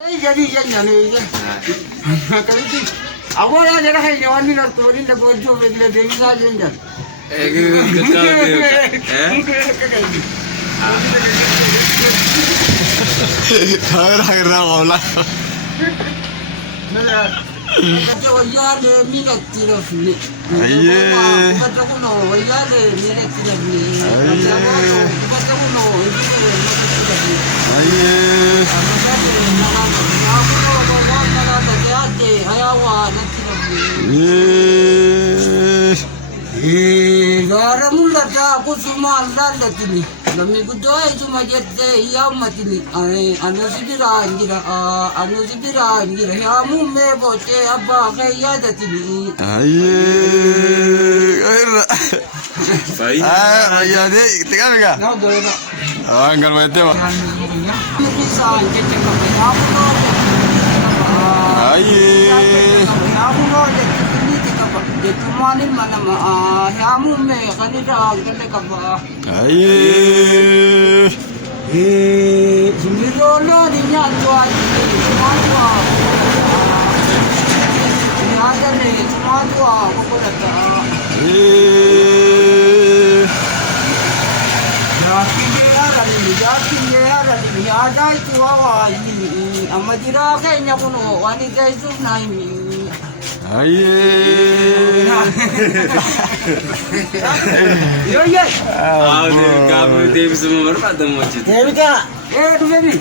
Jadi jadi. Kalau itu, aku ya jadi kayak nyawan ni nak turin dah bojo bila dewi saja jangan. Kira ngolah. Kata wajah le minat tidak ni. Kata aku no wajah le minat tidak ni. Kata aku no Gara mula tak aku cuma lalat ini. Kami berdua cuma jete yang mati ni. Anu sibiran kira. Kamu meboce apa kaya jati ni. Baik. Ya deh, tengah mereka. Nah boleh tak? Enggak mati mah. Bisa jete kamu no. Kamu no jete ni cakap. Jete mana mana kamu me kanida kene kapa. Sumiro di nyatwa semua. Ada ni semua aku dah. Yakin ada itu awal ini. Amadira kayaknya kuno wanita itu naimi. Yo yo. Kamu Devi semua berapa macam? Devi ka? Tu Devi.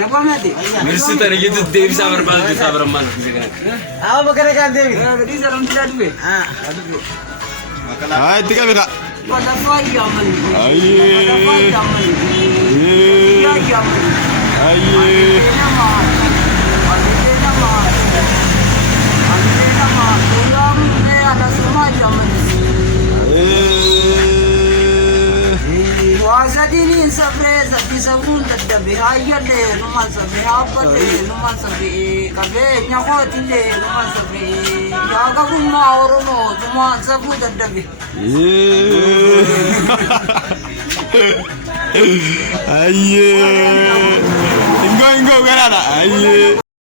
Napa mati? Mirsu tadi itu Devi sabar bantu sabar mana? Apa kerja Devi? Devi salam tidak Devi. Tengah mereka. Pada faya mani. Pada faya mani. Ya mani. Nama. Tulang ni ada semua zaman ini. Wasa dini sabre sabun tetapi ayat le rumah sabre apa le rumah sabre kabe nyakot le rumah sabre ya kamu mau orang rumah sabun tetapi. Inggo kan ada.